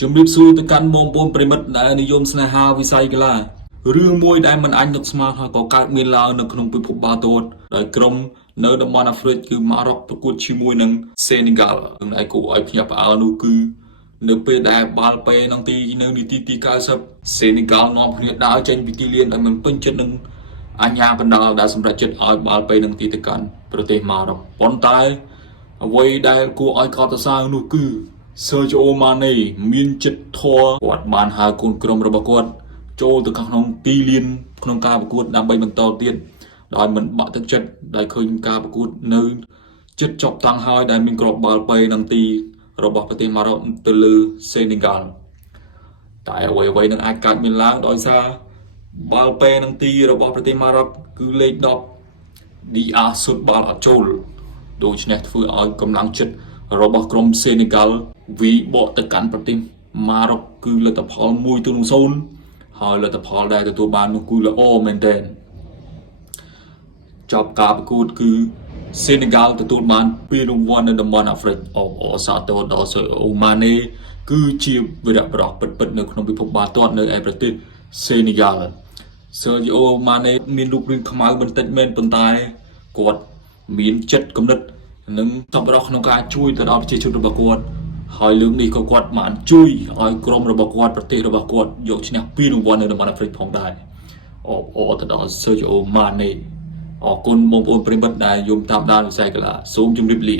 ជំរាបសួរទៅកាន់បងប្អូនប្រិមិត្តដែលនិយមស្នេហាវិស័យកីឡារឿងមួយដែលមិនអាចនឹកស្មានហើយក៏កើតមានឡើងនៅក្នុងពិភពបាល់ទាត់ដោយក្រុមនៅតំបន់អាហ្វ្រិកគឺម៉ារ៉ុកប្រកួតជាមួយនឹងសេនីហ្គាល់ដែលគួរឲ្យភ្ញាក់ផ្អើលនោះគឺនៅពេលដែលបាល់ពេនៅនាទីទី90សេនីហ្គាល់នាំគ្នាដើរចេញពីទីលានដោយមិនពេញចិត្តនឹងអាញាកណ្ដាលដែលសម្រេចចិត្តឲ្យបាល់ពេនឹងទីទៅកាន់ប្រទេសម៉ារ៉ុកប៉ុន្តែអ្វីដែលគួរឲ្យកោតសរសើរនោះគឺSergio Mane មានចិត្តធម៌គាត់បានហៅកូនក្រុមរបស់គាត់ចូលទៅក្នុងទីលានក្នុងការប្រកួតដើម្បីបន្តទៀតដោយមិនបាក់ទឹកចិត្តដែលឃើញការប្រកួតនៅចិត្តចប់តាំងហើយដែលមានក្របបាល់ពេនឹងទីរបស់ប្រទេសម៉ារ៉ុកទៅលើសេនីហ្គាល់តែអ្វីនឹងអាចកើតមានឡើងដោយសារបាល់ពេនឹងទីរបស់ប្រទេសម៉ារ៉ុកគឺលេខ10 DR សុទ្ធបាល់អត់ចូលដូច្នេះធ្វើឲ្យកម្លាំងចិត្តរបស់ក្រុមសេនីហ្គាល់វិបកទៅកាន់ប្រទេសម៉ារ៉ុកគឺលទ្ធផល1-0ហើយលទ្ធផលដែលទទួលបាននោះគឺល្អមែនទែនចប់ការប្រកួតគឺសេនីហ្គាល់ទទួលបានពានរង្វាន់នៅតំបន់អាហ្វ្រិកអសាទរដល់Sergio Maneគឺជាវីរបុរសពិតៗនៅក្នុងពិភពបាល់ទាត់នៅឯប្រទេសសេនីហ្គាល់Sergio Maneមានរូបរាងខ្មៅបន្តិចមែនប៉ុន្តែគាត់មានចិត្តគំនិតនិងតបរោះក្នុងការជួយទៅដល់ប្រជាជនរបស់គាត់ហើយលើកនេះក៏គាត់បានជួយឲ្យក្រុមរបស់គាត់ប្រទេសរបស់គាត់យកឈ្នះពានរង្វាន់នៅតំបន់អាហ្វ្រិកផងដែរទៅដល់ Sergio Mane អរគុណបងប្អូនប្រិយមិត្តដែលយំតាមដានវិស័យកីឡាសូមជម្រាបលា